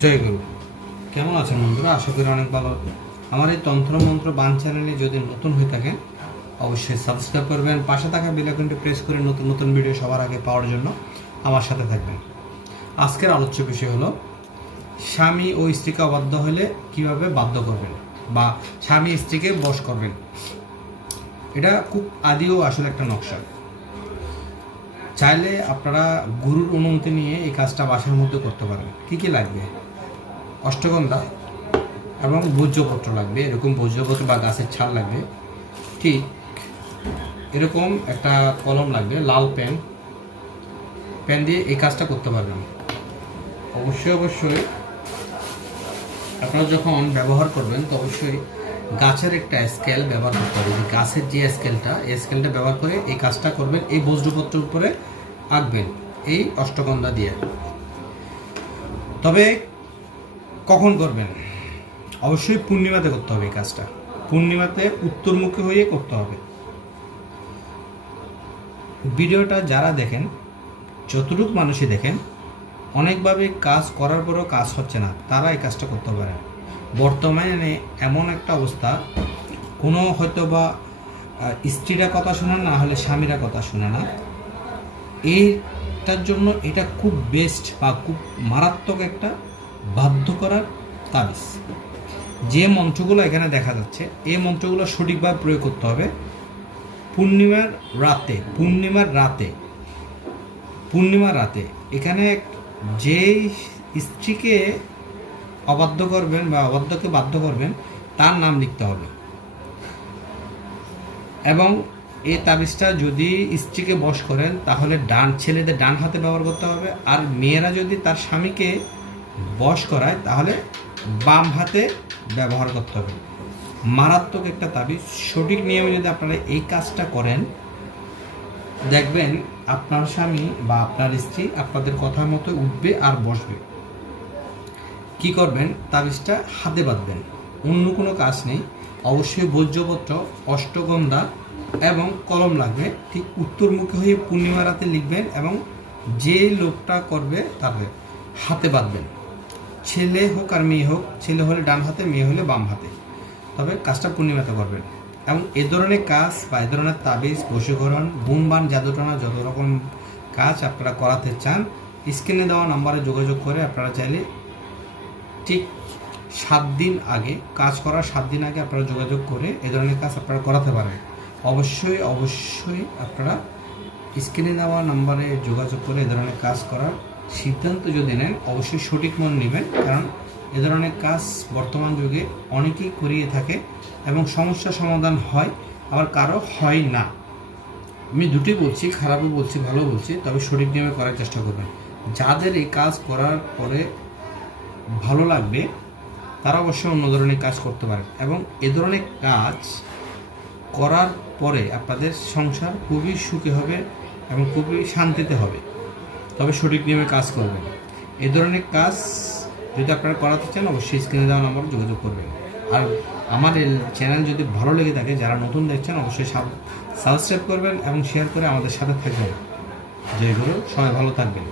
জয় গুরু। কেমন আছেন বন্ধুরা? আশা করি অনেক ভালো। আমার এই তন্ত্রমন্ত্র বান চ্যানেলে যদি নতুন হয়ে থাকেন অবশ্যই সাবস্ক্রাইব করবেন, পাশে থাকা বেল আইকনটি প্রেস করে নতুন নতুন ভিডিও সবার আগে পাওয়ার জন্য আমার সাথে থাকবেন। আজকের আলোচ্য বিষয় হলো স্বামী ও স্ত্রীকে অবাধ্য হলে কিভাবে বাধ্য করবেন বা স্বামী স্ত্রীকে বশ করবেন। এটা খুব আদিও আসলে একটা নকশা। চাইলে আপনারা গুরুর অনুমতি নিয়ে এই কাজটা বাসার মধ্যে করতে পারেন। কী কী লাগবে? অষ্টগন্ধা এবং ভোজ্যপত্র লাগবে, এরকম ভোজ্যপত্র বা গাছের ছাল লাগবে। ঠিক এরকম একটা কলম লাগবে, লাল পেন দিয়ে এই কাজটা করতে পারবেন। অবশ্যই আপনারা যখন ব্যবহার করবেন তো অবশ্যই গাছের একটা স্কেল ব্যবহার করতে হবে। গাছের যে স্কেলটা, এই স্কেলটা ব্যবহার করে এই কাজটা করবেন। এই ভোজ্যপত্রের উপরে আঁকবেন এই অষ্টগন্ধা দিয়ে। তবে কখন করবেন? অবশ্যই পূর্ণিমাতে করতে হবে এই কাজটা। পূর্ণিমাতে উত্তরমুখী হয়ে করতে হবে। ভিডিওটা যারা দেখেন, যতটুকু মানুষই দেখেন, অনেকভাবে কাজ করার পরেও কাজ হচ্ছে না, তারা এই কাজটা করতে পারে। বর্তমানে এমন একটা অবস্থা, কোনো হয়তো বা স্ত্রীরা কথা শোনে না, হলে স্বামীরা কথা শোনে না। এইটার জন্য এটা খুব বেস্ট বা খুব মারাত্মক একটা বাধ্য করার তাবিজ। যে মন্ত্রগুলো এখানে দেখা যাচ্ছে, এই মন্ত্রগুলো সঠিকভাবে প্রয়োগ করতে হবে পূর্ণিমার রাতে। এখানে যে স্ত্রীকে অবাধ্য করবেন বা অবাধ্যকে বাধ্য করবেন তার নাম লিখতে হবে। এবং এই তাবিজটা যদি স্ত্রীকে বশ করেন তাহলে ছেলেদের ডান হাতে ব্যবহার করতে হবে, আর মেয়েরা যদি তার স্বামীকে বশ করায় তাহলে বাম হাতে ব্যবহার করতে হবে। মারাত্মক একটা তাবিজ। সঠিক নিয়মে যদি আপনারা এই কাজটা করেন, দেখবেন আপনার স্বামী বা আপনার স্ত্রী আপনাদের কথা মতো উঠবে আর বসবে। কি করবেন? তাবিজটা হাতে বাঁধবেন, অন্য কোনো কাজ নেই। অবশ্যই ভোজ্যপত্র, অষ্টগন্ধা এবং কলম লাগবে। ঠিক উত্তরমুখী হয়ে পূর্ণিমা রাতে লিখবেন এবং যে লোকটা করবে তাদের হাতে বাঁধবেন। ছেলে হোক আর মেয়ে হোক, ছেলে হলে ডান হাতে, মেয়ে হলে বাম হাতে। তবে কাজটা পূর্ণিমাতে করবেন। এবং এ ধরনের কাজ বা এ ধরনের তাবিজ, বশীকরণ, বুমবান, জাদুটনা, যত রকম কাজ আপনারা করাতে চান, স্ক্রিনে দেওয়া নাম্বারে যোগাযোগ করে আপনারা চাইলে ঠিক 7 দিন আগে, কাজ করার 7 দিন আগে আপনারা যোগাযোগ করে এ ধরনের কাজ আপনারা করাতে পারেন। অবশ্যই আপনারা স্ক্রিনে দেওয়া নাম্বারে যোগাযোগ করে এ ধরনের কাজ করার সিদ্ধান্ত যদি নেন, অবশ্যই সঠিক মন নেবেন। কারণ এ ধরনের কাজ বর্তমান যুগে অনেকেই করিয়ে থাকে এবং সমস্যার সমাধান হয়, আবার কারো হয় না। আমি দুটোই বলছি, খারাপও বলছি, ভালো বলছি। তবে সঠিক নিয়মে করার চেষ্টা করবেন। যাদের এই কাজ করার পরে ভালো লাগবে তারা অবশ্যই অন্য ধরনের কাজ করতে পারেন। এবং এ ধরনের কাজ করার পরে আপনাদের সংসার খুবই সুখী হবে এবং খুবই শান্তিতে হবে। তবে সঠিক নিয়মে কাজ করবেন। এ ধরনের কাজ যদি আপনারা করাতে চান, অবশ্যই স্ক্রিনে দেওয়া নম্বরে যোগাযোগ করবেন। আর আমার এই চ্যানেল যদি ভালো লেগে থাকে, যারা নতুন দেখছেন, অবশ্যই সাবস্ক্রাইব করবেন এবং শেয়ার করে আমাদের সাথে থাকবেন। জয় গুরু, সবাই ভালো থাকবেন।